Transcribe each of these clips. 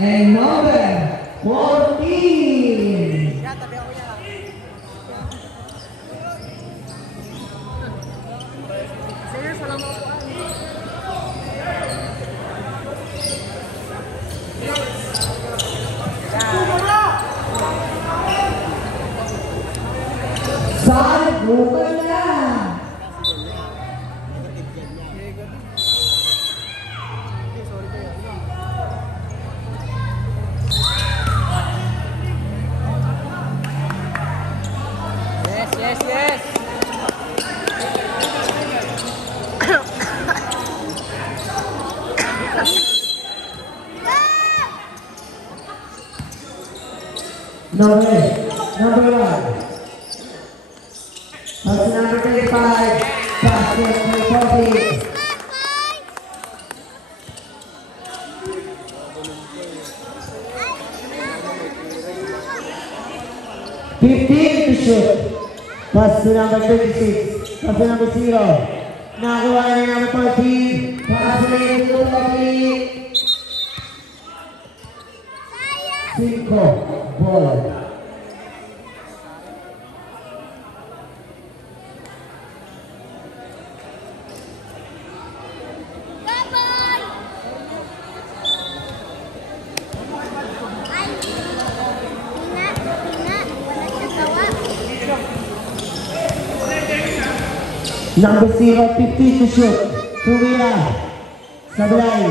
And number 14. Saan bukan na? Yes. Number 1. That's number 25. Basket number 40. 15 to shoot. Pass to number 36. Pass to number 0. Nakakuha na number 14. Pass to number 40. 5 ball. Number 0, 50 to shoot. Tumira. Sablay.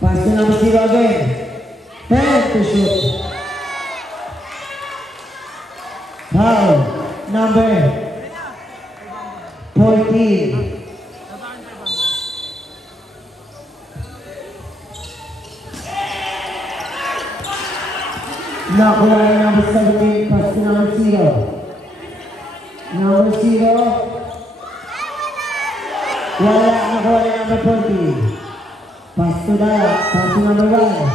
Pass to number 0 again. 10 to shoot. Foul. Number 14. Nakuha na number 17. Pass to number 0. Number 0. Wala, nakuha na number 40. Pass to Dara. Pass to number 1.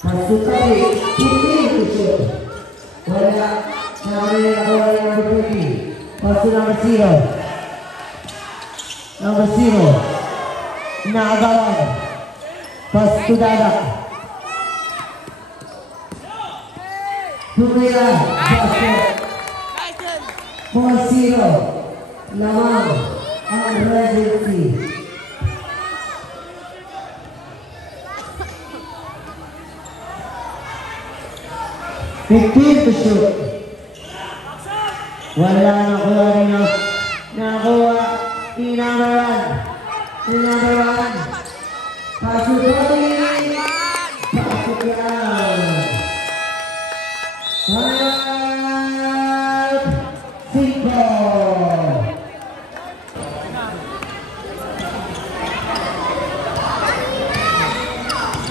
Pass to Tabi. 15 to shoot. Wala, nakuha na number 20. Pass to number 0. Number 0. Naagawan. Pass to Dara. Tumira, basket, 4-0, lamang ang emergency. To shoot. Wala nakuha rin o. Nakuha, number 1. Pasok ulit. Pasok yan. 5, 5.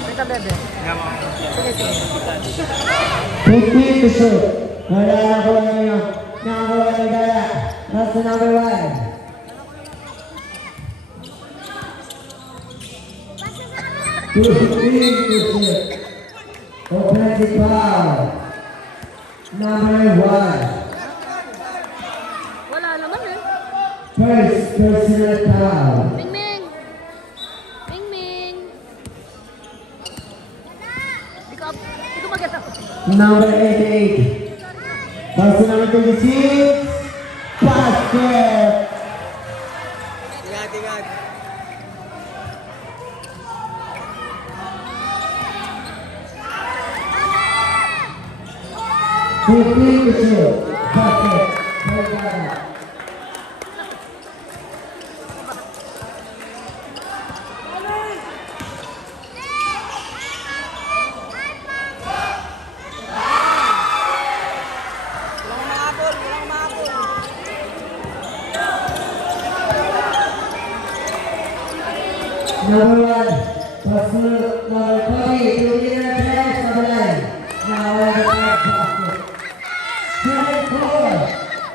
Ito, bebe. 15 to shoot. Wala na ko niyo. Nakakuha ng Dala. That's the number 1. To shoot. Offensive foul. Number 1. Wala naman eh. First personal foul. Ming. Ikaw mag-get ako. Number 88. Pass to number 26. Basket. Tingad. 15 to shoot. Basket. Number 1, pass to number 40, Julian Perez, Sabalay. Now the basket. 7-4,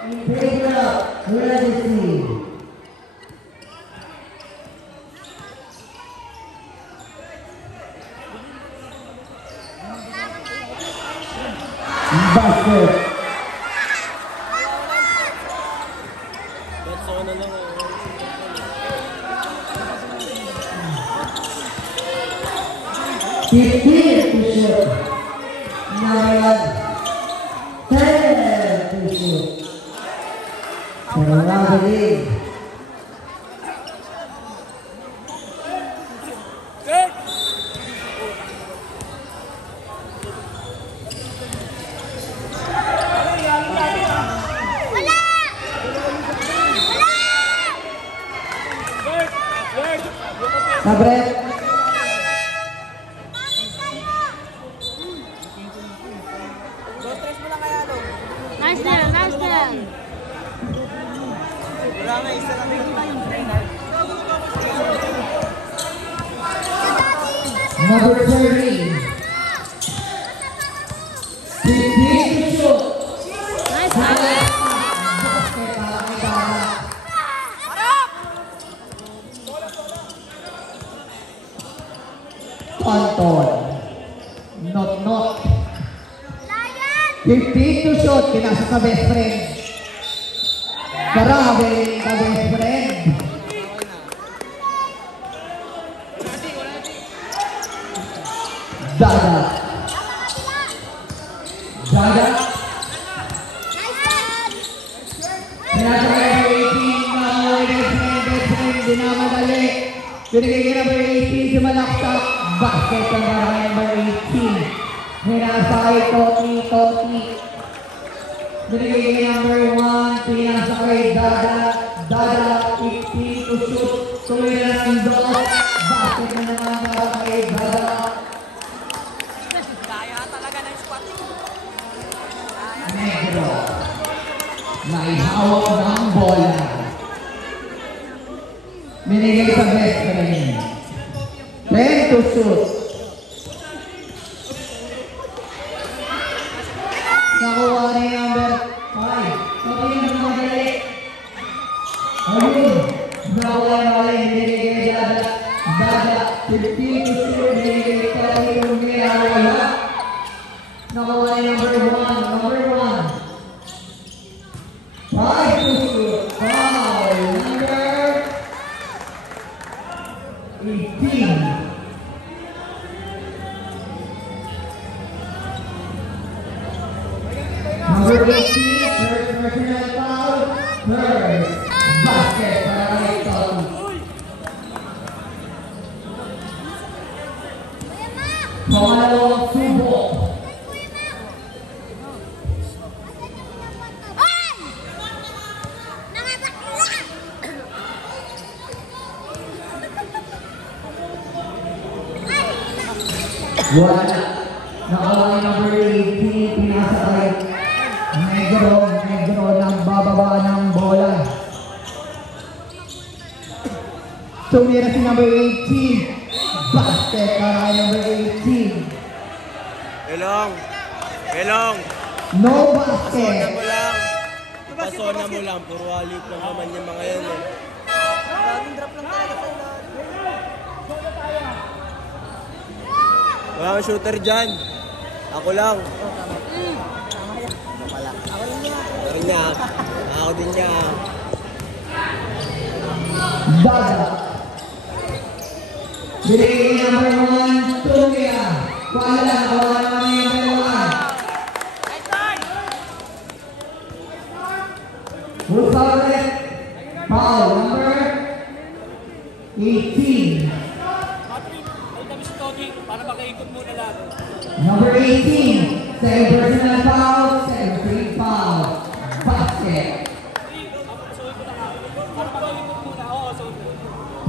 in favor of Legacy. Basket. 15 to shoot. Number 10 to shoot. Pero nabalik. Sabret. Nice there, nice there. Number 30. 15 to shoot. Nice there. Anton. Not. 15 to shoot. Pinasa sa best friend. Grabe ka best friend. Dada. Pinasa ka number 18 na best friend. Dinamadali. Pinigay number 18 si Malaksak. Basket ang barangay number 18. Pinasa kay Toti. Binigay number 1. Pinasa kay Dada. 15 to shoot. Tumira ng dos. Basket na naman para kay Dada. Kaya talaga ng spot. Negro. May hawak ng bola. Binigay sa best friend. 10 to shoot. Nakuha ni number 5. Kapag yung madali. Ayun. Nakuha binigay Dada. 15 to shoot. Binigay kapag yung ginagawa. Nakuha ni number 1. 5 to shoot. Foul. Number 18. Number 18, first personal foul, first basket para kay Toti. Pangalawang subo. Wala. Nakaway number 18, pinasa kay Negro ng bababa ng bola. Tumira si number 18. Basket para number 18. Helong. No basket. Pasona mo lang. Puro walip lang naman yung mga yan eh. Wala kang shooter dyan. Ako lang. Ako rin niya. Ako din niya. Dada. Binigay number 1, Tumira. Wala naman yung number 1. Husarlet. Foul number 18. Number 18. Second personal foul. Second free foul. Basket.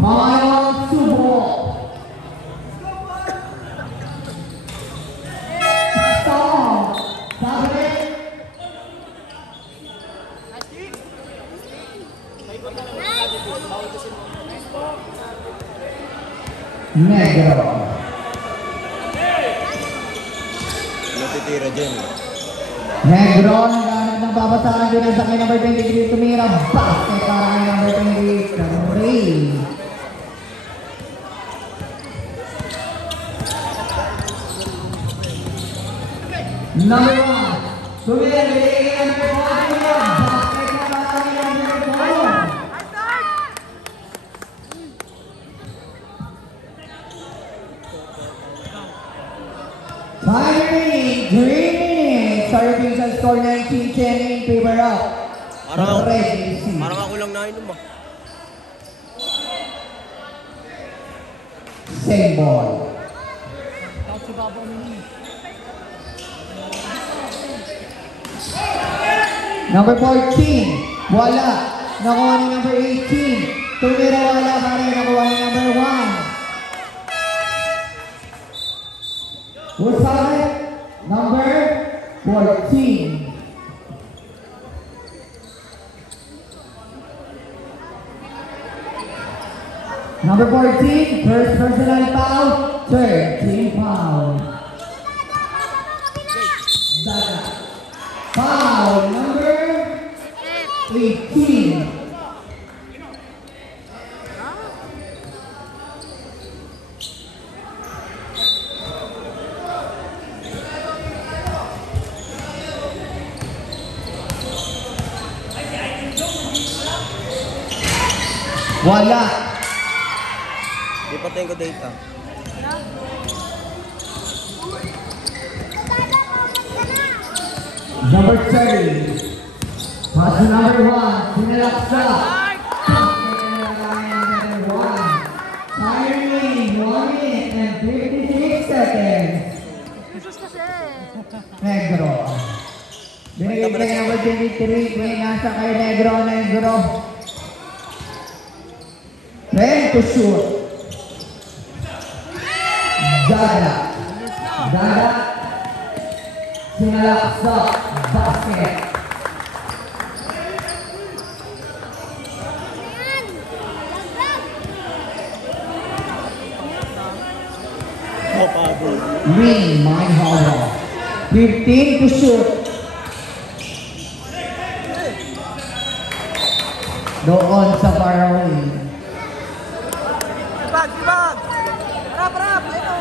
Pangalawang subo. Stop. Sabi. Negro. Natitira dyan. Negro, naghanap ng babasahan din ang sakay number 23, Tumira. Basket para kay number 28, Ray. Number 1, Tumira, binigay kay number 4, Tumira. Basket para kay number 4. Time remaining, 3 minutes. Serving sa score 19-10 in favor of Red AC. Parang ako lang nainom ah. Same ball. Number 14, wala. Nakuha ni number 18. Tumira wala pa rin. Nakuha ni number 1. Who's that? Number 14. Number 14, first personal foul, third team foul. Dada. Foul number 18. Wala. Ipatayin ko data. Number 30. Pass to number 1. Sinalaksa. Number 1. Time remaining 1 minute and 56 seconds. Negro. Binigay kay number 23. May nasa kay Negro. Ready to shoot. Dada. Sinalaksa. Basket. Oh, pabol. Win, Mine Howard. 15 to shoot. Doon sa Faraway. Ibag! Harap! Ito!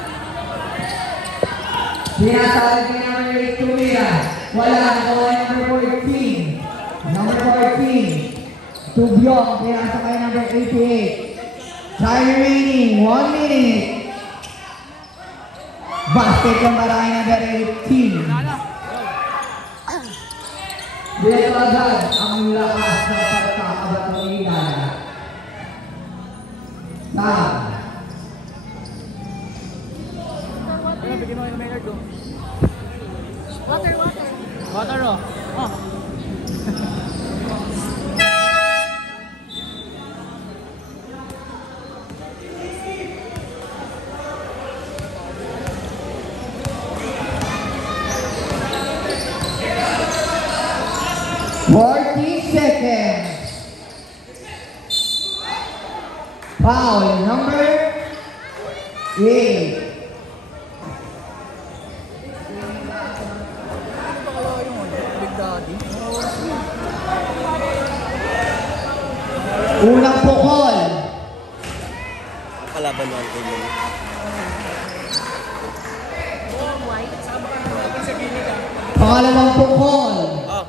Sinasali kay number 8 tumira. Wala, nakuha number 14. Number 14. Tubyong, pinasa kay number 88. Time remaining, 1 minute. Basket yung marami number 18. Dito agad ang lakas ng pagkakabatuligan. Sam. Water, oh. Seconds. Foul number 8. Unang pukol. Kalaban mo ang team. Pangalawang pukol. Ah.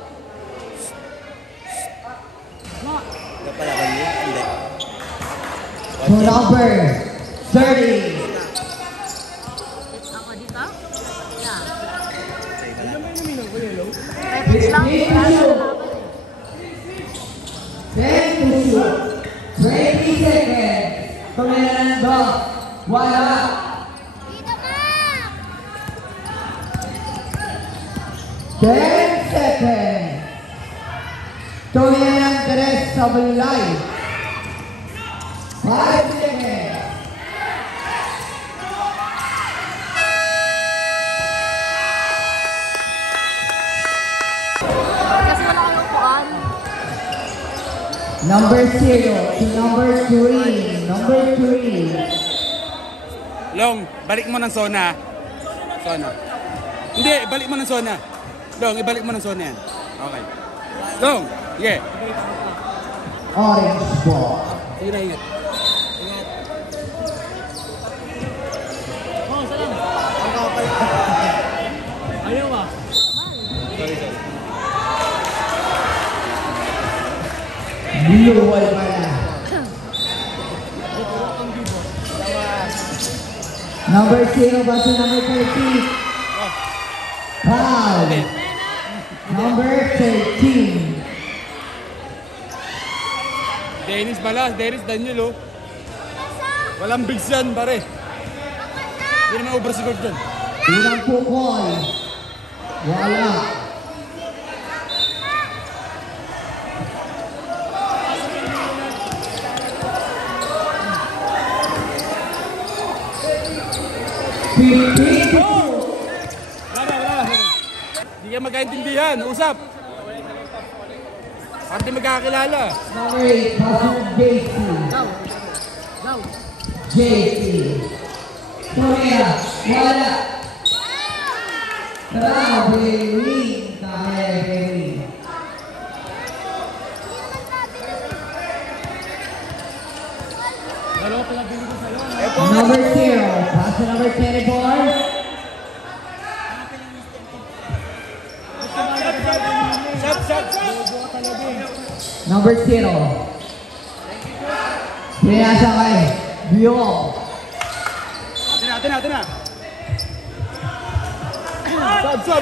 Napalaban niyo? Hindi. To number 30. Ako dito? Yeah. It's lang. 10 to shoot. 20 seconds. Tumilan ng wala. 10 seconds. Tumilan ng tres sa bulay. 5 seconds. Kasi wala kayong upuan. Number 0 to number 3. Number 3. Long, balik mo ng zona. Zona. Hindi, balik mo ng zona. Long, ibalik mo ng zona yan. Okay. Long, yeah. Orange ball. Sige na, ingat. Ayaw ah. Sorry. Blue wall pala. Number 0 versus number 30. Foul. Number 13. Dennis Balas, Dennis Daniel, oh. Walang bigs yan, pare. Hindi naman overscore dyan. Unang pukol. Wala. Wala. Hindi ka magkaintindihan, usap. Pati magkakilala. Number 8, Pastor JC. Go. JC. Korea. Wala. Grabe, win. Grabe, win. Dalawa pala bili ko sa'yo. Number 0, pass to number 24. Shot. Number 0. Pinasa kay Biong. Atin na. Sab.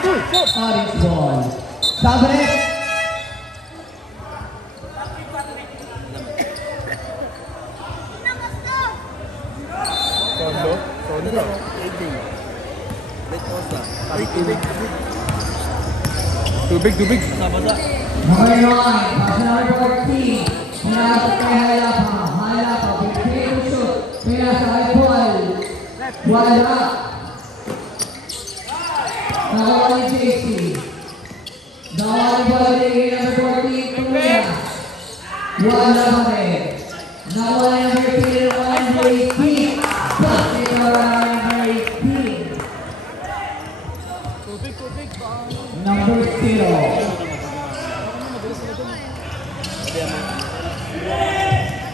Orange ball. Sabre. Sondo. Aging. Let Osa. Ay, tubig. Tubig. Basa. Number 9, pass to number 14. Pinasa kay Halapa. Big free to shoot. Pinasa kay Paul. Wala. Nakawala ni JC. Nakawala ni Paul. Number 14, Tumira. Wala pa rin. Nakawala ni number 3, number 18. Bakit wala number 18? Number 0.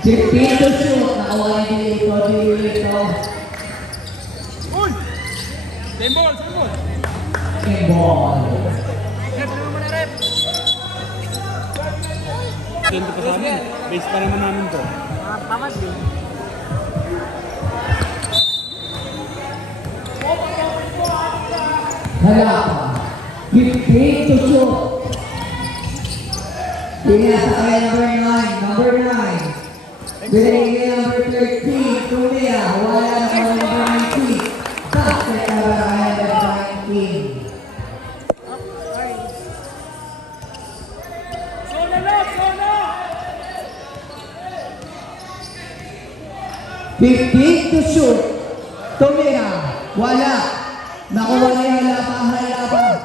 15 to shoot. Nakawala ni dito. Uy! Same ball. Game ball. Ganito pa sa amin. Base pa rin namin to. Pamas din. Halapa. 15 to shoot. Pinasa kay number 9. Binigay number 13. Tumira. Wala na kay number 19. Basket na ba kay number 19? Fifteen to shoot. Tumira. Wala. Nakuha niya Halapa.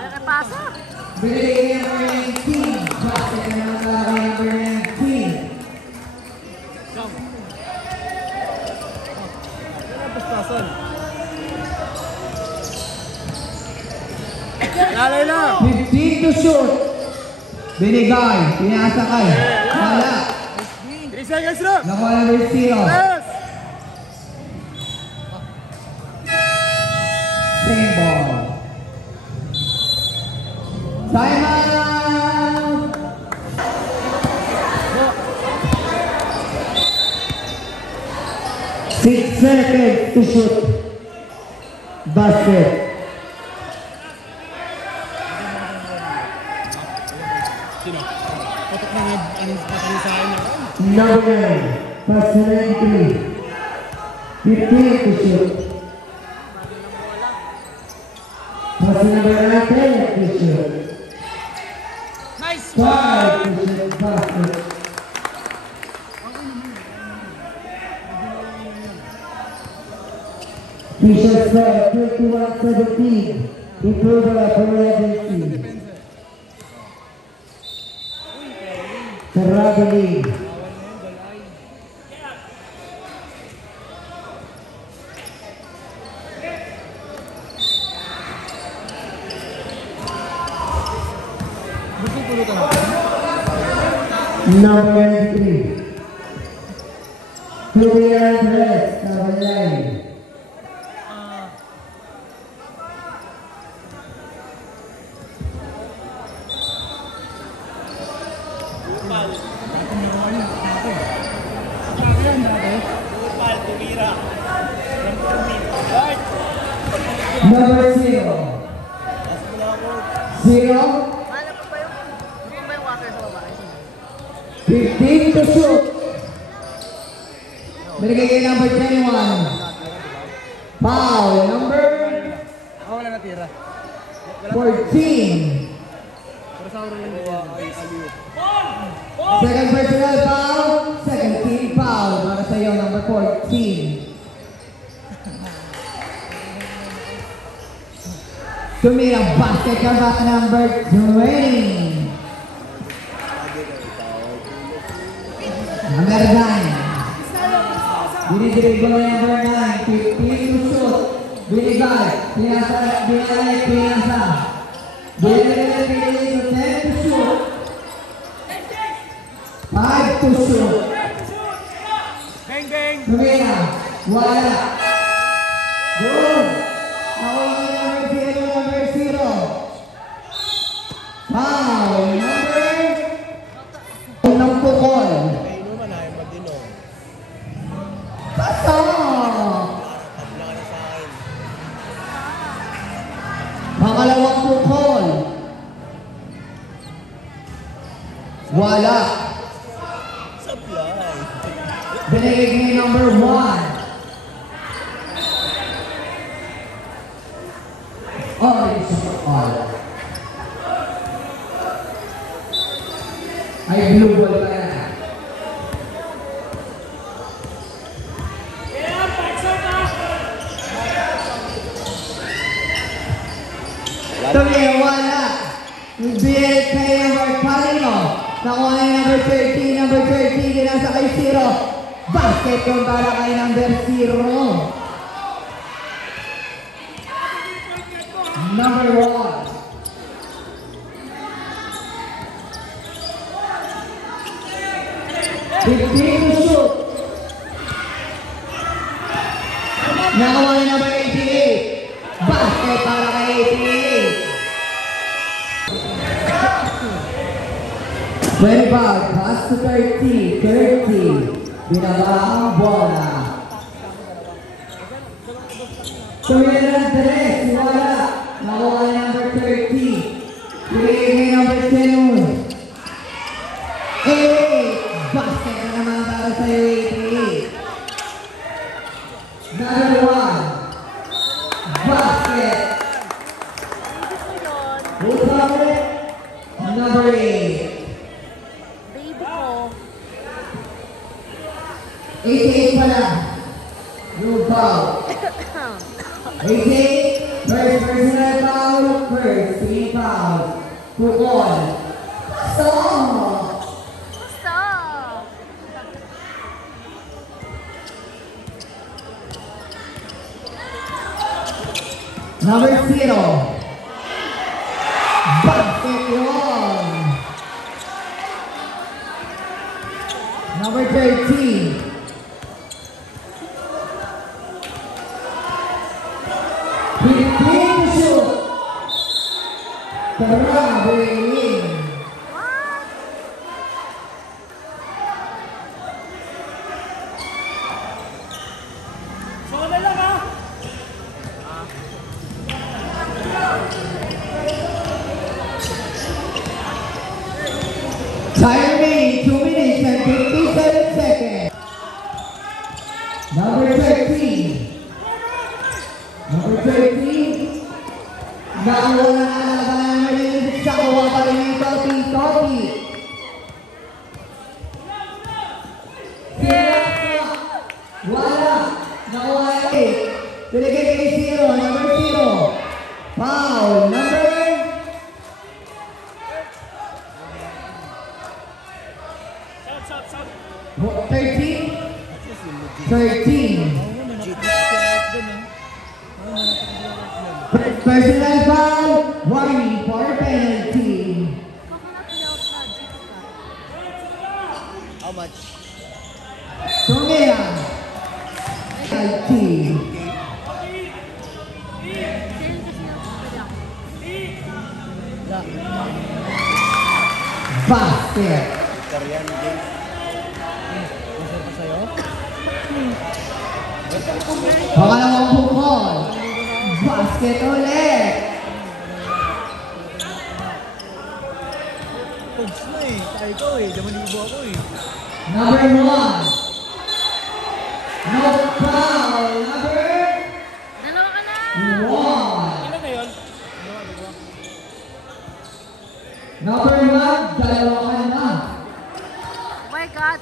Ayaw kay pasa. Binigay number 19. Basket na ba kay number 19? Pastasan. Lalay na! 15 to shoot. Binigay. Pinasa kay. Wala. 3 seconds na! Nakuha number 0. Yes! Same ball. Time out. 6 seconds to shoot. Basket. Sino? Patok na nga, anong patalo sa akin na? Number 9. Pass to 93. 15 to shoot. Pass to number 19 to shoot. Nice! 5 to shoot. Basket. T-shirt score 21-17. Improver for Legacy. Traveling. Number 93. Julian Perez, number 9. Number 0. 0. Ano pa ba yung... Hindi ba yung water sa baba? 15 to shoot. Binigay kay number 21. Foul. Number Ako wala natira. 14. Second personal foul. Second team foul. Para sa iyo, number 14. Tumira basket ka ba number 20. Number 9. Dinidribble mo number 9. 15 to shoot. Binigay. Pinasa. Binigay to 10 to shoot. 5 to shoot. Bang bang! Tumira. Wala. Good. Nakuha number 0. Foul. Number unang pukol. Ay, naman ayaw mag-inom. Paso. Tabla ka na sa akin. Pangalawang pukol. Wala. Supply. Binigay ni number 1. Orange all. Ay blue ball pa yan. Wala. Ibigay kay number 5. Nakuha ni number 13. Number 13. Ginasa kay 0. Basket yung para kay number 0. Number 1. Fifteen to shoot. Nakuha ni number 88. Basket para kay 88. 25, pass to 30. Binaba ang bola. Tumira ng 3. Wala. Nakuha ni number 30. Binigay kay number 10. 8. Basket na naman para sa 88. Number 1. Basket. Who's number? Number 8. Baby ko. 88 pala. Blue foul. 88. First personal foul. First team foul. Pukol. Stop. Stop! Number 0. Basket yun. Number 13. Fifteen to shoot. Grabe yun. Sola lang ha! Time remaining 2 minutes and 57 seconds. Number 13. Number 13. Nakuha na nalaban ng Marines sa kuha pa rin ng Toti. Wala. Nakuha na 8. Binigay kay 0. Number 0. Foul. Number 13. 13. Personal foul. Warning for penalty. How much? Tumira. Penalty. Basket. Korean game. Pangalawang bukol. Basket ulit. ikaw eh. Damanibo ako eh. Number 1. No foul. Dalawa ka na! 1. Ilan na yun? Number 1, dalawa ka na. Oh my God!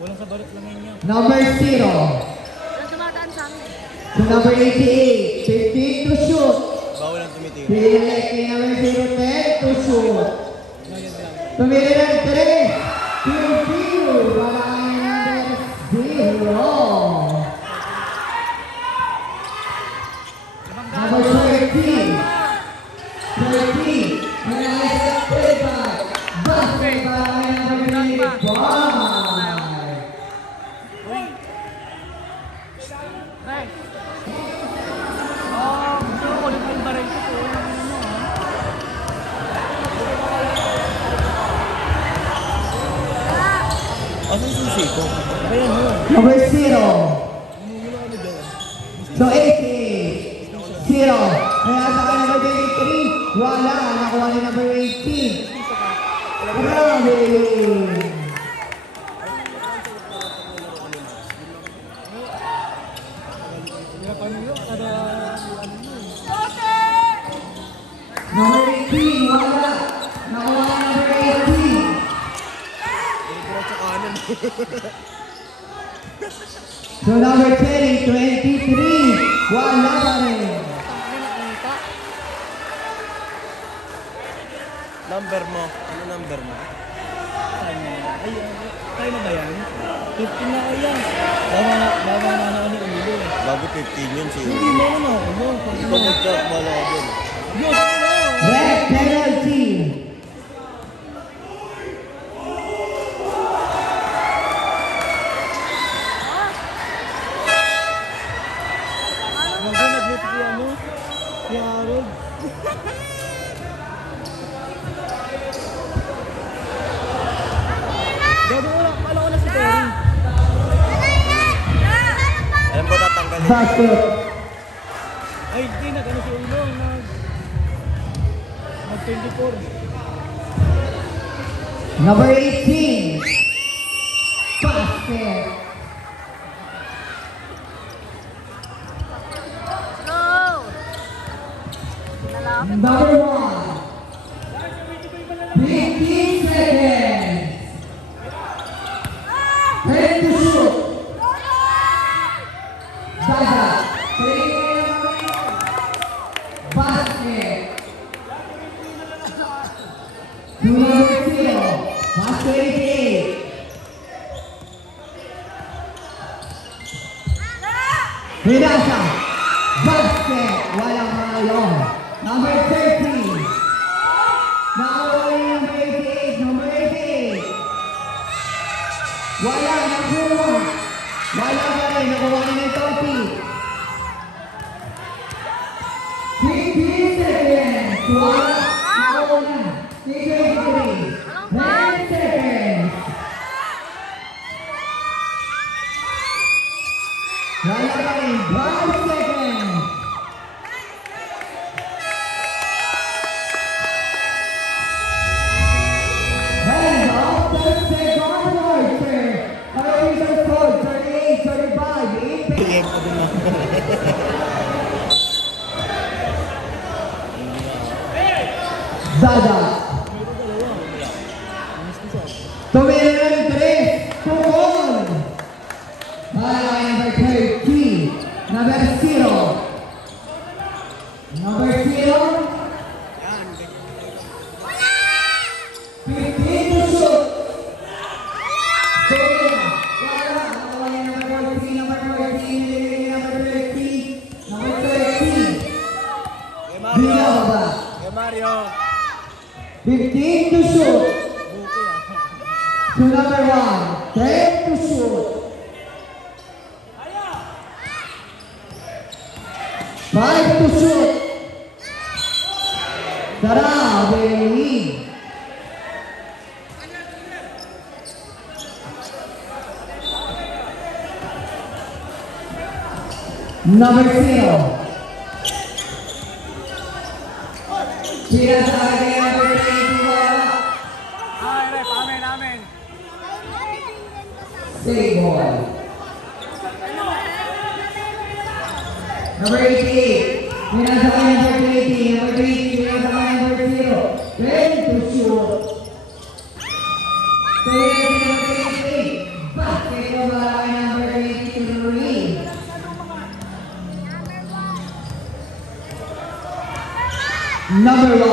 Walang sa balat lang yun. Number 0. Walang dumadaan sa amin. To number 88, 15 to shoot. Bawal ang tumitingin. Pili kay number 0, 10 to shoot. Tumili ng 3. Team 0. Wala kay number 0. Number 13. 13. Manayos sa playback. Basket para kay number 25. Right. Oh, gusto ko ulit yung baril ko. Asan susi ko? Number 0. So 88. 0. Kaya sa kanya number 23. Wala. Nakuha ni number 18. Grabe. Number 18. Wala. Nakuha ni number 18. Diretso kanan. So number 20, 23. Wala pa rin. Number mo. Ano number mo? Kaya na ba yan? 15 na kaya. Bawa na ako ni Ulo. Bago 15 yun si Hindi Ulo. mo ano. Ikaw mag-chat mo lang ako dun. Diyos, ano? Red penalty. Nag-nag-net si ano? Si Harold. Gabi ko lang. Kala ko na si Terry. Alam ko tatanggalin. Basket. Ay, hindi. Nag-ano si Ulo. Nag-24. Number 18. Basket. Go! Lalapit. Number 1. 15 seconds. 10 to shoot. Zaza. Basket. To number 0. Basket 88. Pinasa. Basket. Walang malong. Number 13. Nakuha ni number 88. Number 88. Wala. Nakuha. Wala pa rin. Nakuha ni ng 30. 15 seconds. Wala. Nakuha na. 23. 10 seconds. Wala pa rin. 5 seconds. And after the second quarter, our result score 38-35. Tingin ko dun na. Zaza. Tumira ng 3. Tukol. Para kay number 30. Number 0. Number 0. 15 to shoot. Tumira. Wala. Nakuha ni number 14. Number 14. Number 30. Number 30. Kay Binababa. Kay Mario. 15 to shoot. To number 1, 10 to shoot. 5 to shoot. Tara, Bailey. Number 0. Sila sa akin, number 21. Ref, amen. Stay ball. Number 88. Pinasakay number 20. Number 20. Pinasakay number 0. Ready to shoot. Stay ready number 88. Basket ko malaki number 23. Number 1.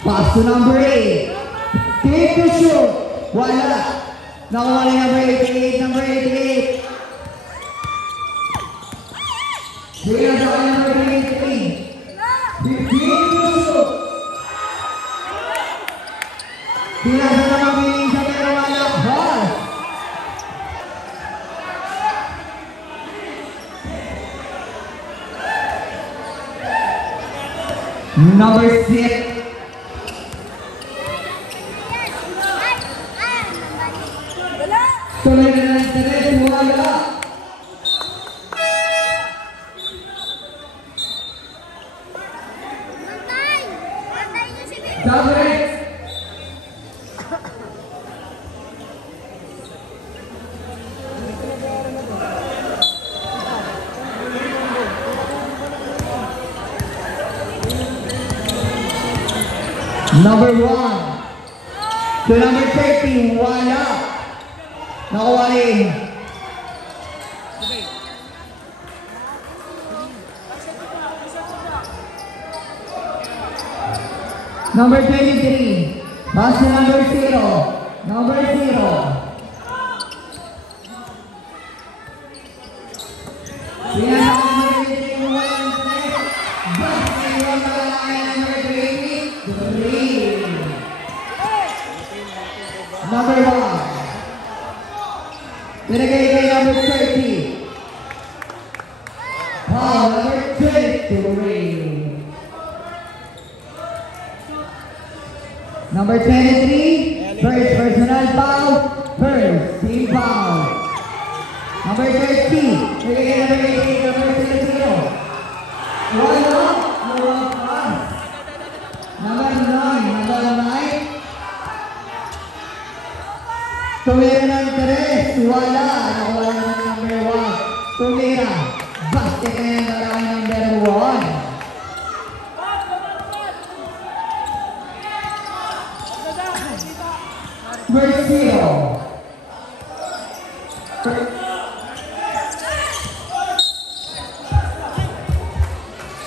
Pass to number 8. Take to shoot. Wala. Nakuha ni number 88. Number 88. Sige sa number 23. 15 to shoot. Pinasa na mabiling sa pero wala. Ball. Number 6. Tuloy na ng Teres, wala. Double. Number 1 to number 30, wala. Nakuha rin. Number 23, pass to number 0. Number 0. Pinasakay number 23, walang tres. Basket yung nakalakay number 23. Number 1. Pinagay kay number 30. Foul number 23. Number 23, first personal foul, first team foul. Number 30, pinagay kay number 88, number 0. Wala, wala pass. Number 9. Tumira ng Teres, wala. Nakuha naman number 1. Tumira. Basket na yan, wala ka number 1. Number 0.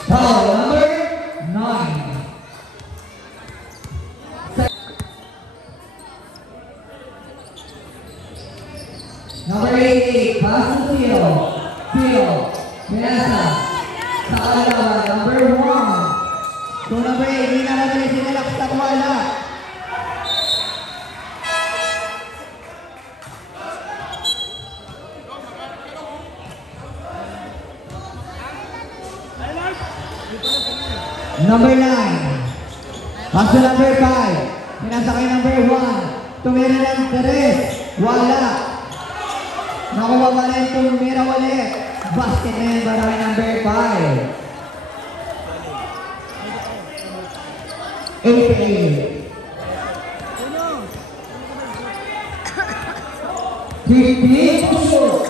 Foul number 9. Number 88, pass to 0. Pinasa. Sa kalawa, number 1. So number 8, hindi na natin sinalaksak wala. Number 9. Pass to number 5. Pinasa kay number 1. Tumira ng Teres. Wala. Nakuha pa rin tumira ulit. Basket na yan para kay number 5. 88. 15 to shoot.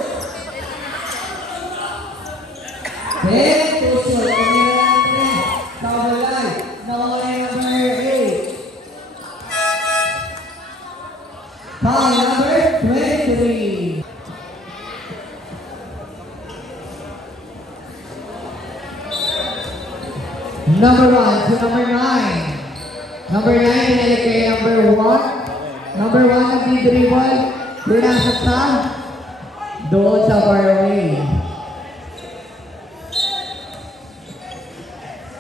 10 to shoot. Tumira ng Teres. Nakuha kay number 8. Foul number 23. Number 1 to number 9. Number 9, pinalik kay number 1. Number 1 nag-dribble. Pinasok sa doon sa far away.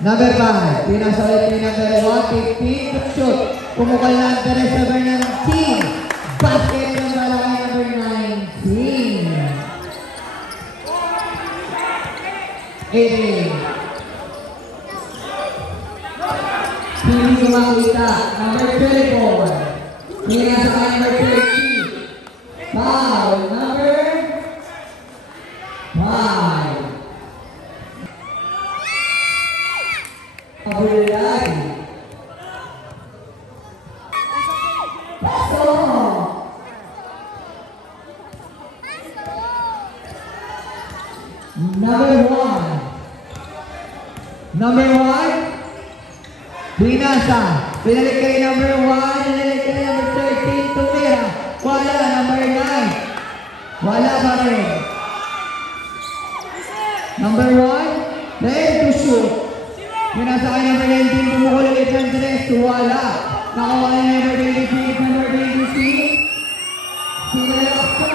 Number 5, pinasok ulit kay number 1. 15 to shoot. Pumukal na ang Teres number 19. Basket ng balaki number 19. 18. Hindi ko makita. Number 24. Pinasa ka number 30. Foul number 5. Pabulay. Paso. Number one. Binasa. Pinalik kay number 1. Pinalik kay number 13. Tumira. Wala. Number 9. Wala pa rin. Number 1. Ready to shoot. Binasa kay number 19. Pumukul ulit ng 3. Wala. Nakawa kay number 23. Number 23. Sinalak sa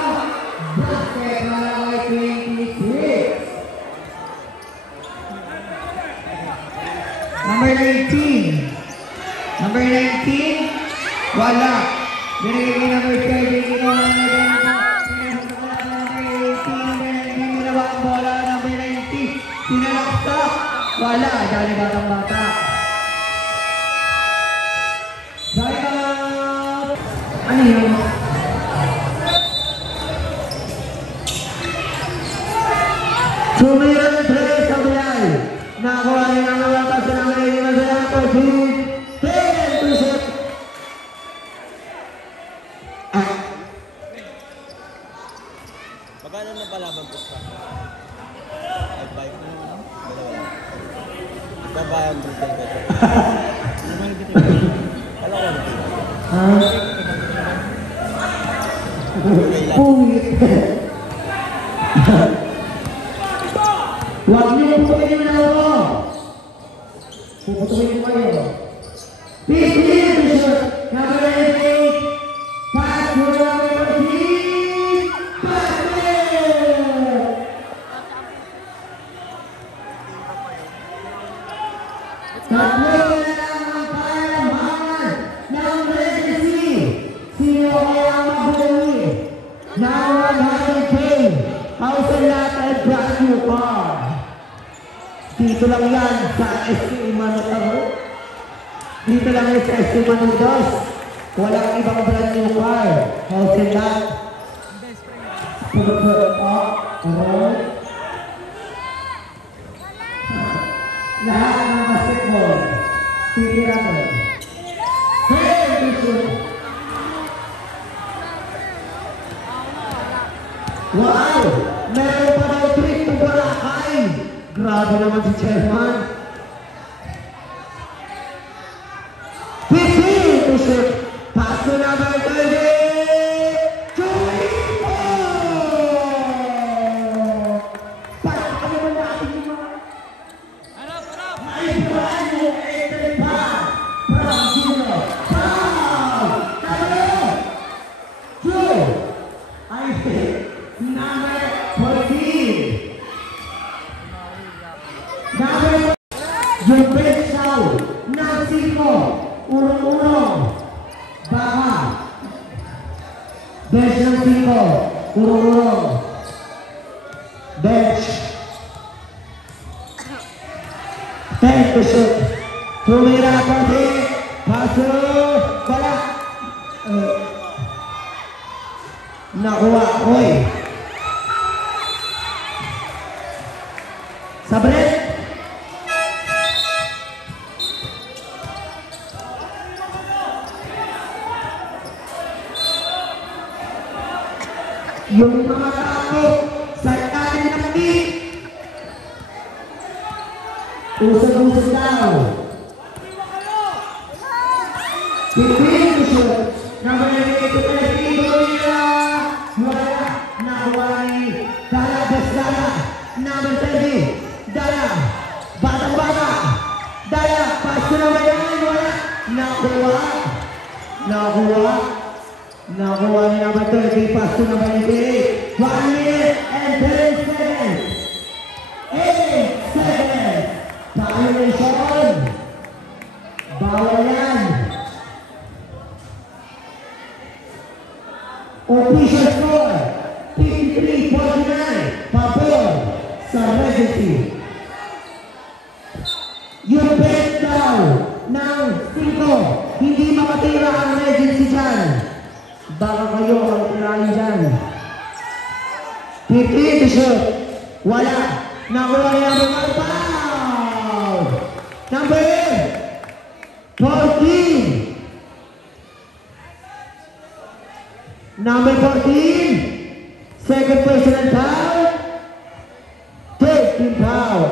basket. Wala kay 23. Number 19. Number 19. Wala. Binigay kay number 30. Ginawa na din ito. Number 18. Number 19. Ginawa ang bola. Number 19. Sinalaksak. Wala. Dali batang bata. Time out. Ano yun? Sumira ng 3 sa Bilal. Nakuha rin ang lakas na may masaya ko. 10 to shoot. Magkano na palaban po sa? 5-5. Babayan mo siya. Alam ko na. Pungit. Huwag niyo puputuin yung ako. Puputuin ko kayo. 15 to shoot. Number 8. Pass to number 14. Basket! Tatlo na lang ang kayamahan ng Legacy. Sino kaya ang mabuhi? Now 100K. House and lot and brand new car. Dito lang yan sa SC Manotaro. Dito lang yan sa SC Manotos. Walang ibang brand new car. House and lot. Lahat ng basketball. Titira ko. Hey, Bishop! Wow! Meron pa daw trip to Boracay! Grabe naman si Chairman. 15 to shoot. Pass to number 30. Chuito! Pass ka naman natin yung mga... Ay, brand new entry pa! From zero. Foul! Tatlo! 2! I think number 14. Number 14. Yung bench now. Ng 5. Urong-urong. Baka. Bench ng 5. Urong-urong. Bench. 10 to shoot. Tumira pa din. Paso. Bala. Nakuha. Oy. Sabret. Yung mga tao sa atin ng team. Usag-usag daw. 15 to shoot. Number 8 to 13. Tumira. Wala. Nakuha ni Dala Besdala. Number 30. Dala. Batang-bata. Dala. Pass ko naman yan. Wala. Nakuha. Nakuha. Nakuha ni number 30. Pass ko naman yan. 1 minute and 10 seconds. 8 seconds. Violation. Bawal yan. Official score. 53-49. Pabor sa Legacy. Yung bet daw ng 5. Hindi makatira ang Legacy dyan. Baka kayo ang tirahin dyan. 15 to shoot. Wala. Nakuha niya ang mga foul. Number 14. Number 14. Second place personal foul. 13 foul.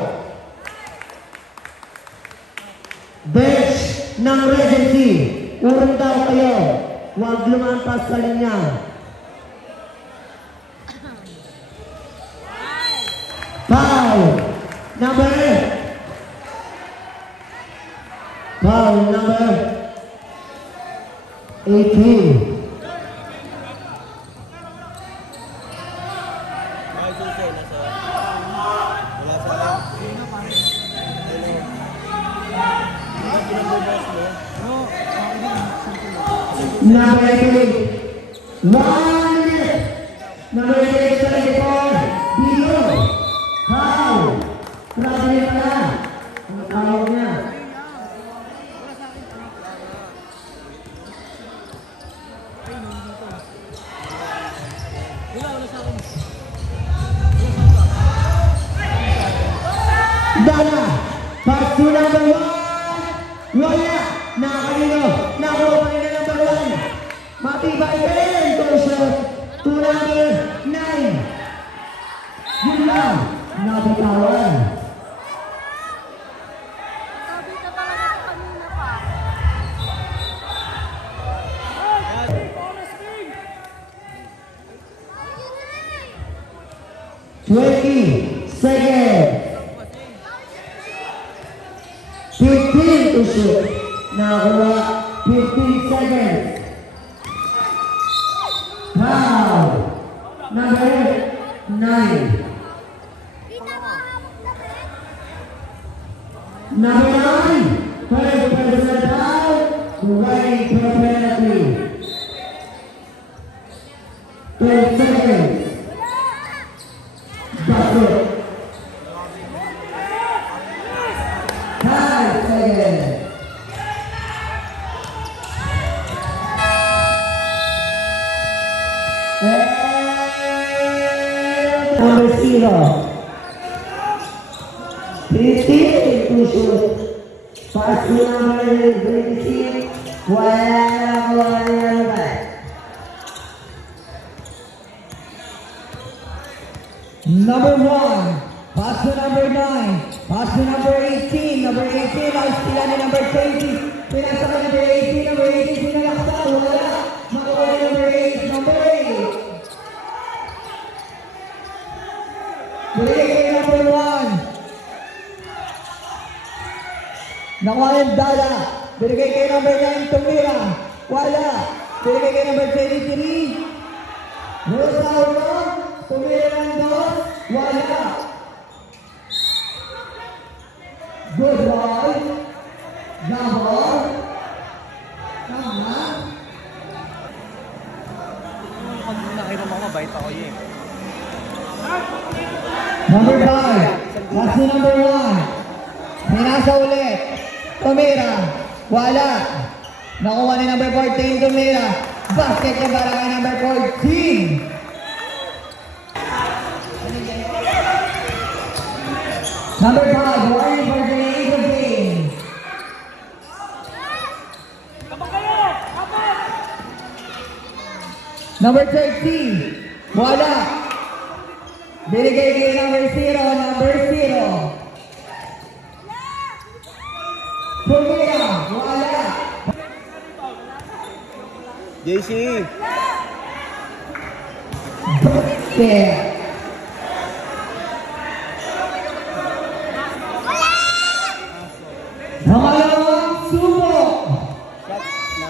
Bench ng Regency. Urong daw kayo. Huwag lumampas sa linya. Foul number 18. Ay, susi, nasa... Wala sa akin. Ano? Ba't pinagbubukas mo? Number 8. 1 minute. Number 8 sa likod. Dito. Foul. Grabe niya pala. Ang tawag niya. Dala. Pass to number 1. Wala. Nakakalino. Nakuha pa rin na number 1. Matibay pa rin. Goal shot. To number 9. Yun lang. Nabitawan. Sabi ka talaga kanina pa. 20 seconds. 15 to shoot. Nakakuha 15 seconds. Foul. Number 9. Kita mo hawak na rin? Number 9. First personal foul. Running for penalty. 12 seconds. That's it. 5 seconds. And number 0. 15 to shoot. Pass to number 26. Wala. Number 1. Pass to number 9. Pass to number 18. Number 18. Ang sila ni number 20. Pinasa ka number 18. Number 18. Pinalaksa. Wala. Makuha ni number 8. Number 8. Binigay kay number 1. Nakuha yung Dala. Binigay kay number 9. Tumira. Wala. Binigay kay number 23. Rosauro. Tumira ng dos. Wala. Good ball. Double. Tama. Pag nakita mo, mabait ako yun. Number 5. Pass to number 1. Pinasa ulit. Tumira. Wala. Nakuha ni number 14. Tumira. Basket na para kay number 14. Number 5. Warning for the age of game. Number 13. Wala. Binigay kay number 0. Number 0. Pumira. Wala. JC! Basket. Pangalawang subok. Shot na!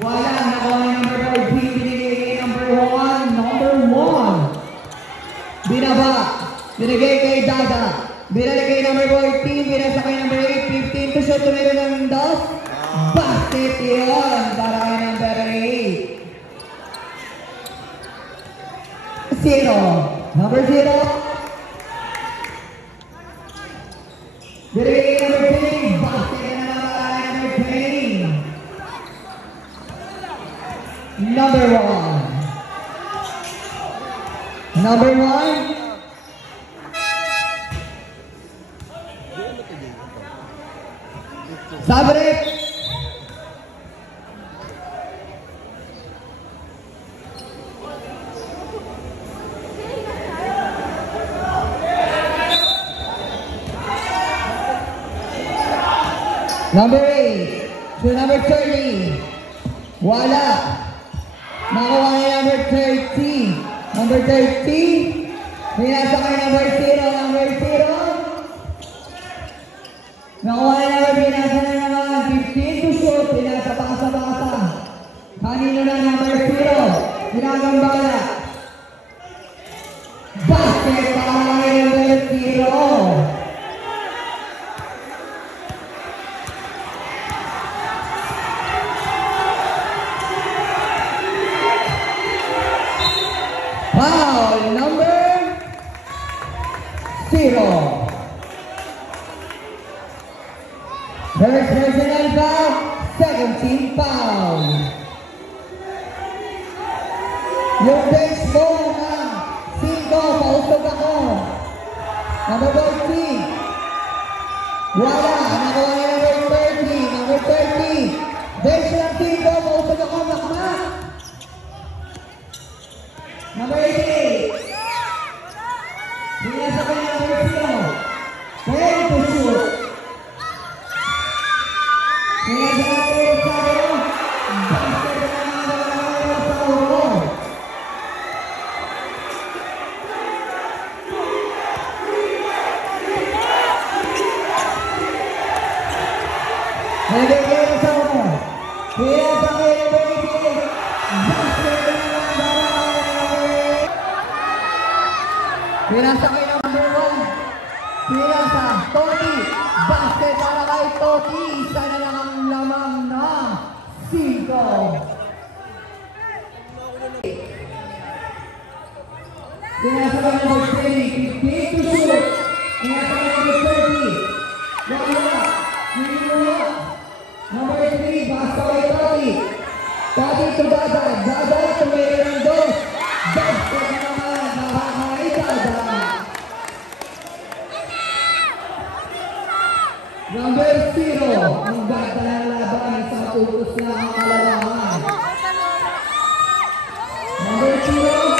Wala. Nakuha ni number 14. Binigay kay number 1. Number 1. Binaba. Binigay kay Dada. Binigay kay number 14. Binasa kay number 8. 15 to shoot. Tumira ng dos. Basket yun. Para kay number 8. 0. Number 0. Binigay kay number 10. Basket na naman para kay number 10. Number 1. Number 1. Sabre. Number 8 to number 30. Wala. Nakuha ni number 30. Number 30. Pinasa kay number 0. Number 0. Nakuha ni number pinasa na naman. 15 to shoot. Pinasa pakasa. Kanino na number 0. Pinagambala. Basket para kay number 0. Foul number 0. First personal foul, second team foul. Yung bench ball ng 5, pausog ako. Number 14. Wala, nakuha niya number 30. Number 30. Bench ng 5, pausog ako, makmak. Number 88. Pinasa ko niya number 0. Ready to shoot. Pinasa natin sa akin. Basket na naman sa ulo. Nagigil sa ulo. Pinasa ko niya number 88. Basket na naman. Pinasa kay number 1. Pinasa, Toki. Basket para kay Toki. Isa na lang ang lamang na 5. Pinasa kay number 3. 15 to shoot. Pinasa kay number 30. Wala. Wala. Number 3. Basta kay Toki. Toki to Dada. Dada to Mirando. Basket na naman. Nakakay Dada. Number 0. Ang ganda ng laban sa utos na ang kalalangan. Number 0.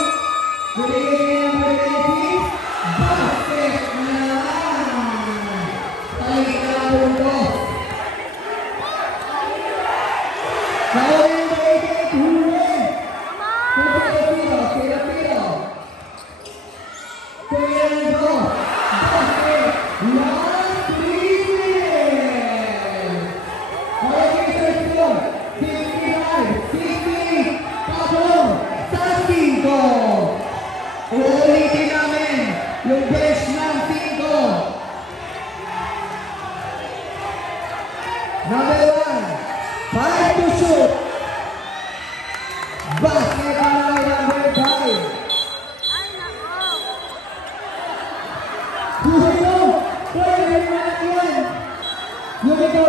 Binigay niya number 18. Basket na naman. Ay, kalabundo. Kaya yung 88. Huli. Pira. Fernando. Basket. Last 3 minutes. Okay, first goal. 55, 60. Pablo sa 5. Uulitin namin yung bench ng 5. Number 1. 5 to shoot. Basket na kay number 5. Yumiko! Pwede naman yan! Yumiko!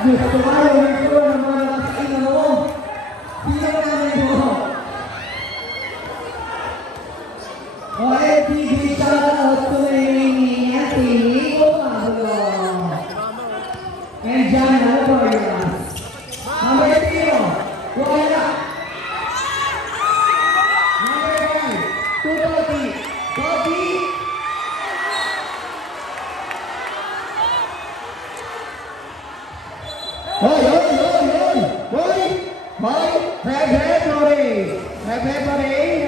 Gusto ka Yumiko ng mga nakasain mo? Sino namin mo? Okay, TV shoutout to Amy at Amy Pablo. And John Alvarez. Number 0. Wala. Number 1. 230. Toki. Hoy! Referee.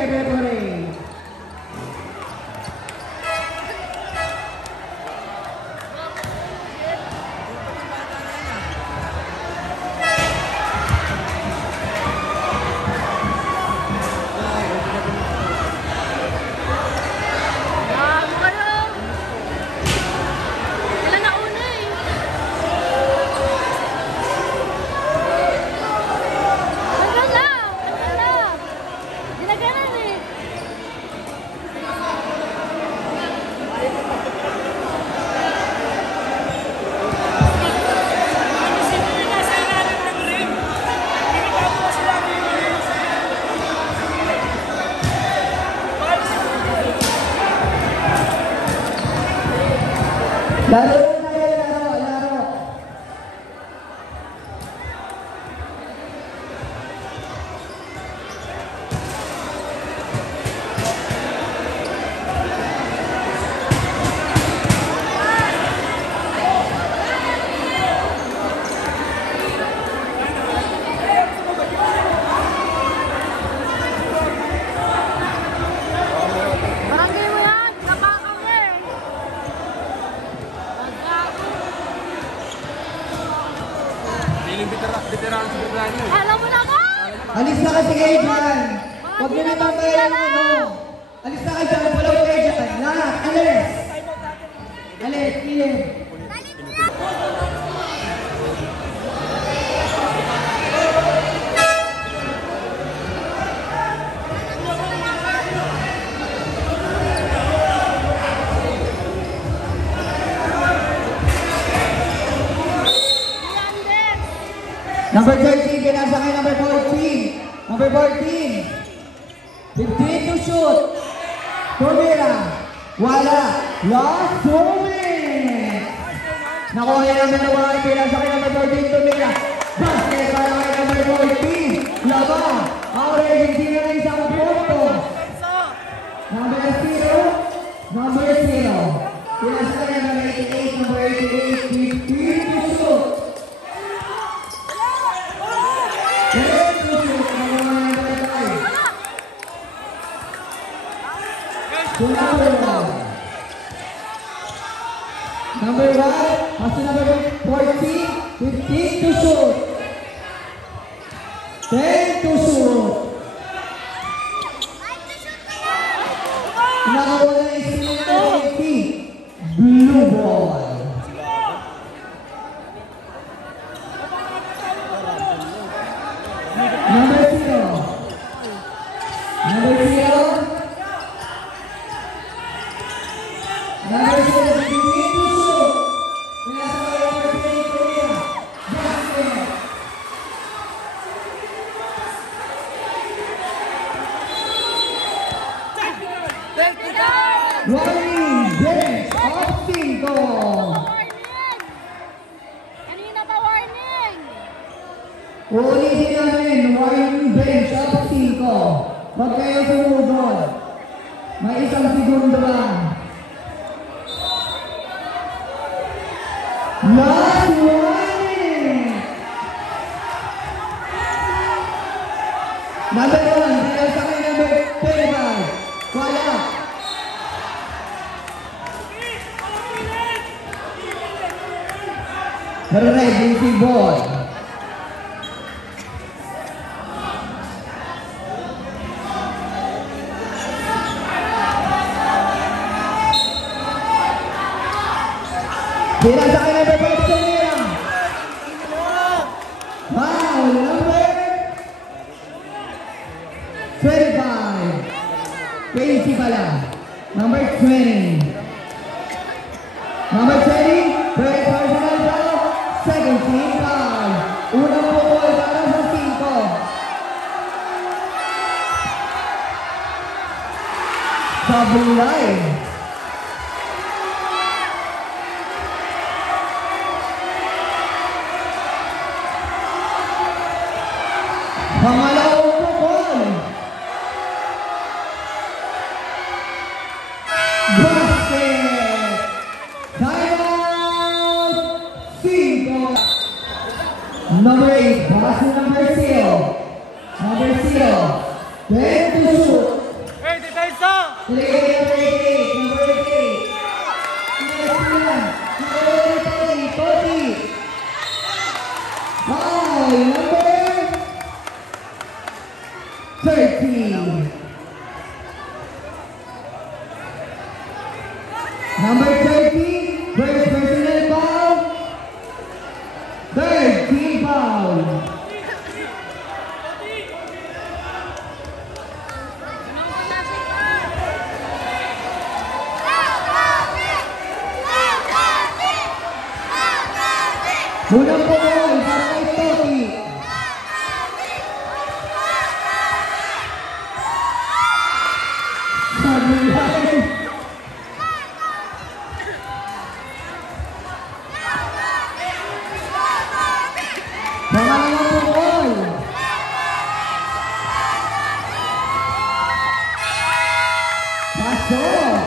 Laro. Galing veteran si veteran yun. Alam mo na ako! Alis na kasi kayo dyan. Huwag nyo na tayo Alis na kayo dyan. Wala kayo dyan. Lahat, alis. Alis, clear. Number 13, kinasa kay number 14. Number 14. 15 to shoot. Tumira. Wala. Last 2 minutes. Nakuha niya number 1. Kinasa kay number 14. Tumira. Basket para kay number 14. Laba. Average hindi na isang punto. Number 0. Number 0. Kinasa kay number 88. Number 88. 15 to shoot. Number 1, pass to number 14, 15 to shoot. 10 to shoot. Nakawala na yung sila ng 80. Blue ball. Number 0. Number 0. Number 0. Begin to shoot. Nasa number 3. Korea. Basket. Warning. Bench of 5. Warning! Kanina pa warning! Ulitin namin. Warning bench of 5. Huwag kayo sumugod. May isang segundo lang. Last warning! Number 1, kaya sa akin number 25. Wala. Ready si Boy. Kira sa akin number 5, Tumira. Foul number 25. Casey pala. Number 20. Number 20, first personal foul, second team foul. Unang pukol para sa 5. Sablay. Pangalawang pukol. Basket. Timeout. 5. Number 8. Pass to number 0. Number 0. 10 to shoot. Hey, depensa! Number 8. Number 8. Number 8. Foul number 13. Number 13, first personal foul. Third team foul. Unang pukol para kay Toki. Sablay. Pangalawang pukol. Pasok.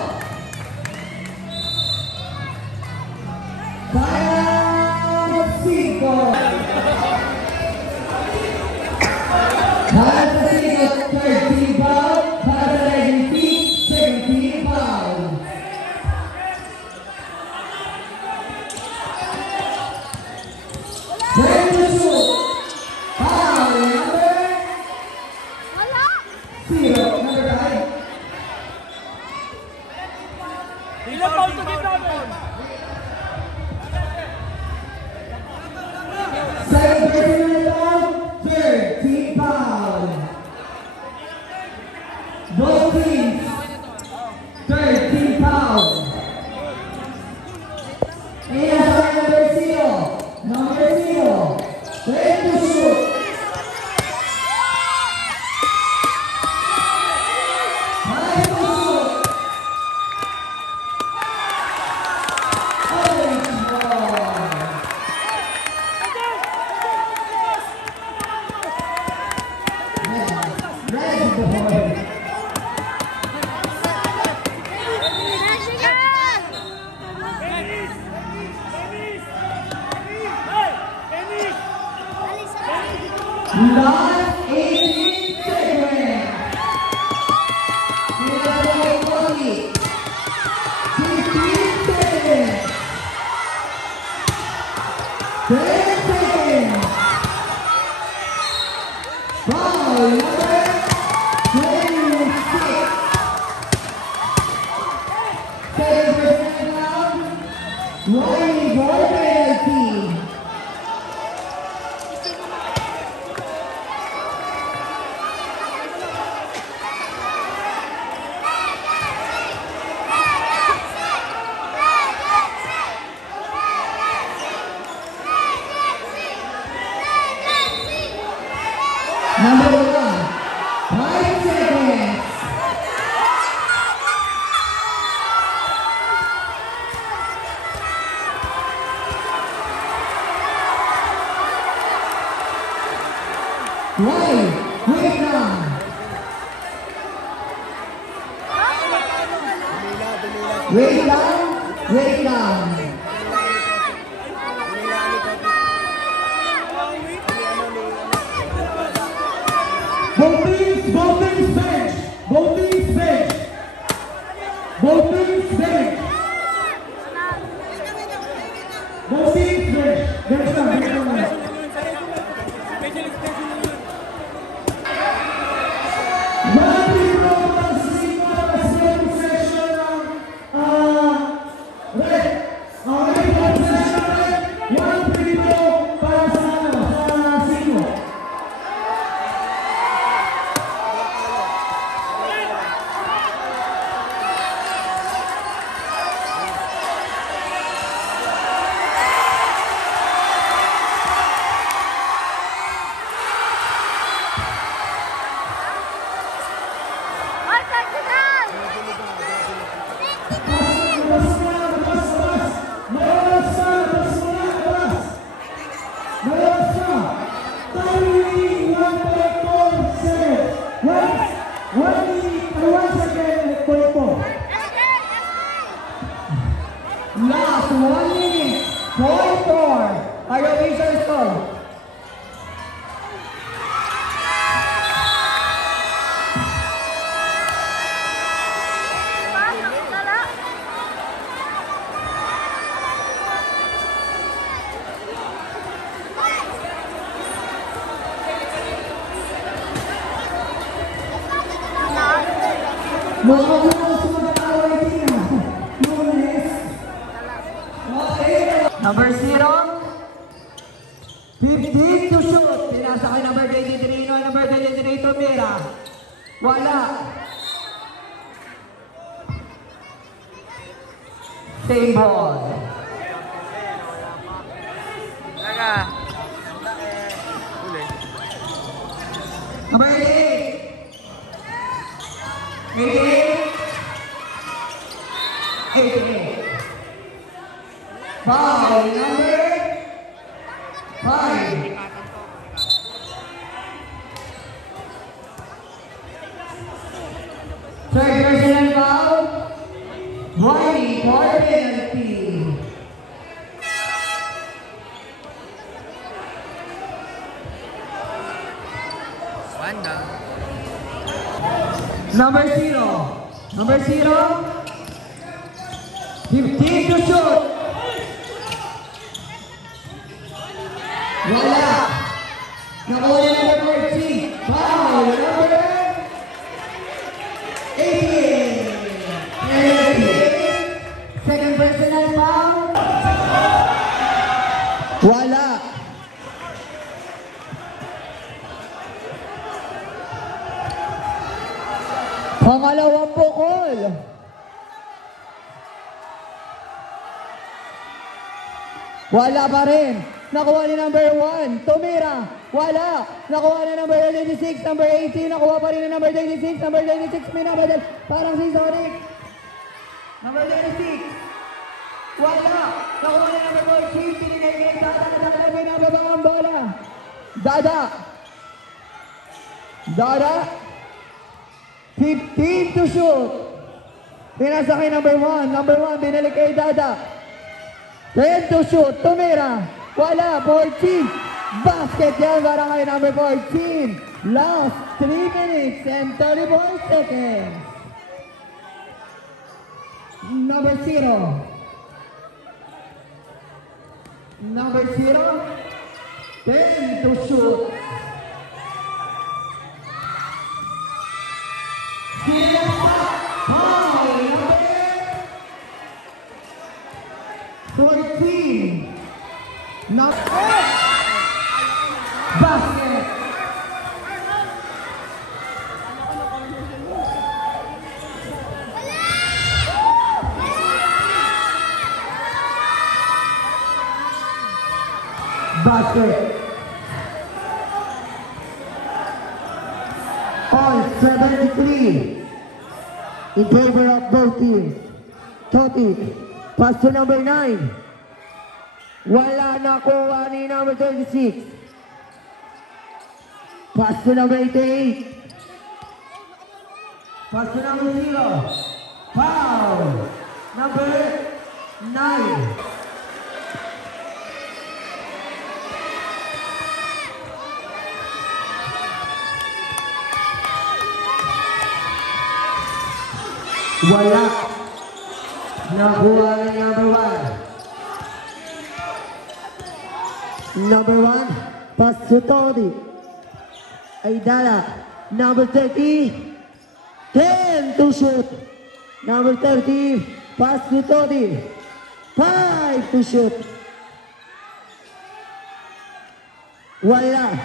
Timeout 5. Para sa 5, third team foul. Para sa Legend team, second team foul. Ready to shoot. Inasakay number 0. Number 0. Ready to shoot. Ready to shoot. Orange ball. Red ball. Last 18 seconds. Pinagaway Tony. 15 seconds. 10 seconds. Foul number 26. 7% round. 1 ball penalty. Number 1, 5 seconds. Why? Wait lang. Wait lang. Wait lang. Both teams bench. Both teams bench. Both teams bench. Both teams bench. Bench lang, bench lang. Mga libro para sa second session ng red. Red para sa session red. One libro para sa sino. Last 1 minute, 4-4. Aerovision score. Number 0, 15 to shoot. Pinasa kay number 23, number 23 tumira. Wala. Same ball. Number 8. 88. Foul number 5. Third personal foul. Whitey for penalty. Number 0. Number 0. 15 to shoot. Wala. Nakuha number 14. Foul number 88. Second personal foul. Wala. Pangalawang bukol. Wala pa rin. Nakuha ni number 1. Tumira. Wala. Nakuha na number 26. Number 18. Nakuha pa rin na number 26. Number 26. Minabadal. Parang si Sonic. Number 26. Wala. Nakuha na number 14. Pinigay kay Dada. Dada. Pinababang ang bola. Dada. Dada. 15 to shoot. Pinasa kay number 1. Number 1. Binalik kay Dada. 10 to shoot. Tumira. Wala. 14. Basket yan para kay number 14. Last 3 minutes and 34 seconds. Number 0. Number 0. 10 to shoot. High number 14. Basket. Basket. All 73 in favor of both teams. Toti, pass to number 9. Wala nakuha ni number 36. Pass to number 88. Pass to number 0. Foul. Number 9. Wala. Nakuha ni number 1. Number 1, pass to Todi. Aidala. Number 30, 10 to shoot. Number 30, pass to Todi. 5 to shoot. Wala.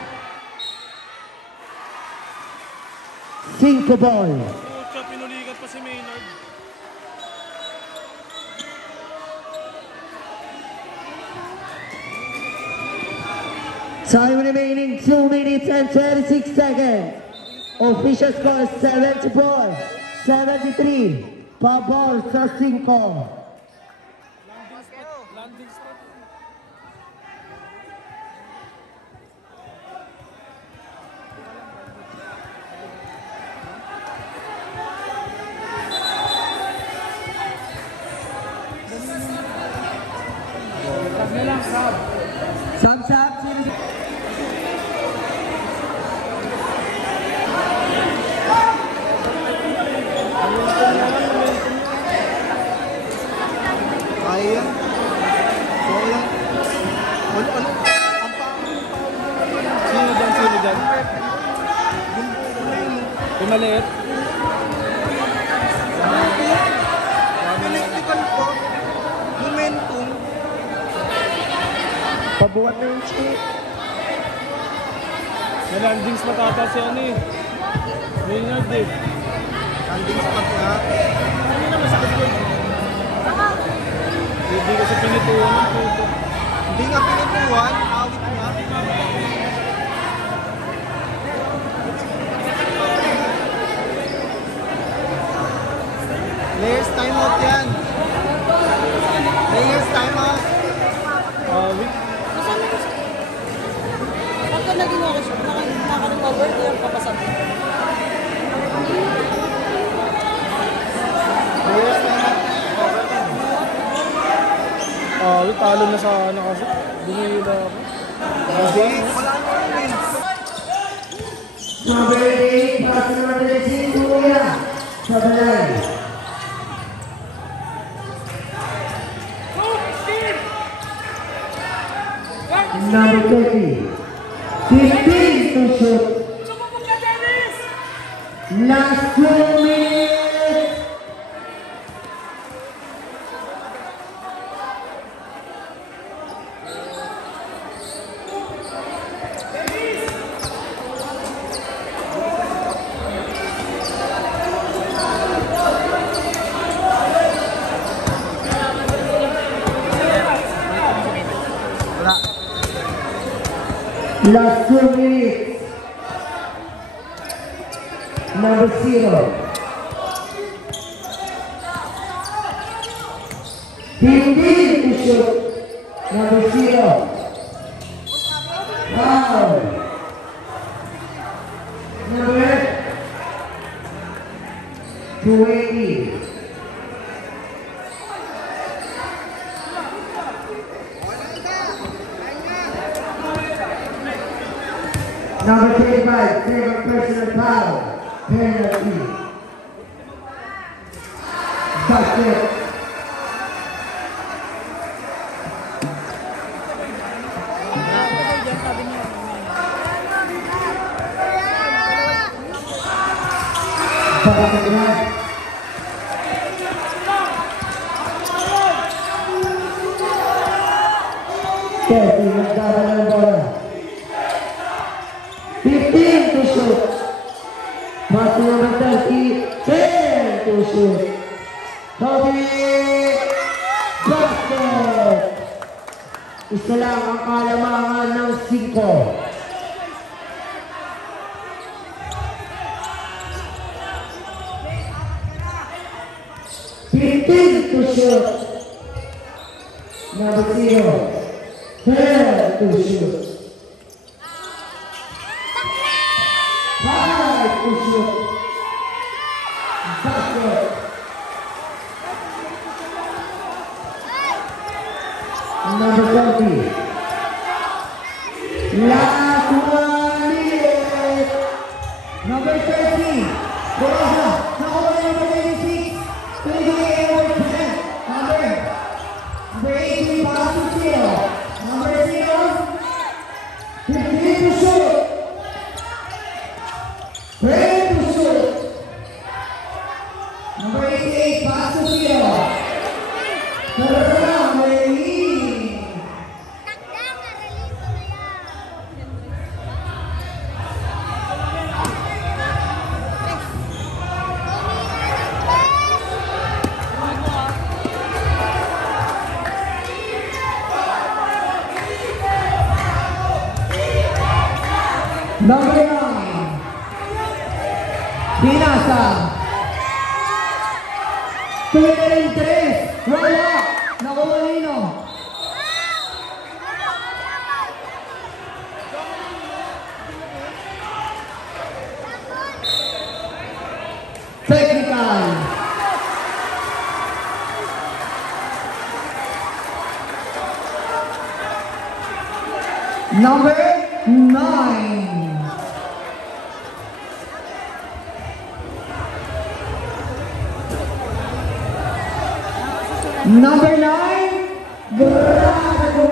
5 ball. Pucha, pinulikat pa si Maynard. Time remaining 2 minutes and 36 seconds. Official score 74, 73. Pabor sa 5. Sub-sub. Kaya. Kaya. Ano? Sino dyan? Yung maliit? Electrical po. Momentum. Pabuhat na yung chip. Nalandings matata si ano eh. Maynard eh. Landing spot nga. Ano na masakit ko? Hindi kasi pinituan ng puto. Hindi nga pinutuan. Awit nga. Players time out yan. Players time out. Weak. Pagka naging okay siya, naka-recover, di yung kapasap. Players time out. Weak, talo na sa ano kasi. Bumila ako. Hindi. Wala naman yun. Number 8, pass to number 36, Kuya. Sa balay. Number 30, 15 to shoot. Last 2 minutes. Last 2 minutes. Number 0. 15 to shoot. Number 0. Foul. Number 20. Number 35, favorite personal foul. Penalty. Basket. Basket run. Kevin nagdadala ng bola. 15 to shoot. Pass to number 30. 10 to shoot. Kobe! Basket! Isa lang ang kalamangan ng 5. To shoot. Number 0. 10 to shoot. 5 to shoot. Basket. Number 20. Last 1 minute. Number 30. Rosa. Nakuha na number 86. Pinigay number 10. Number 18. Pasok siya. Number 0. 15 to shoot. 20 to shoot. Number 88. Pasok siya. Number 9. Binasa. 3. Wala. Nakuha nino. Technical. Number 9. Number 9, grabe ko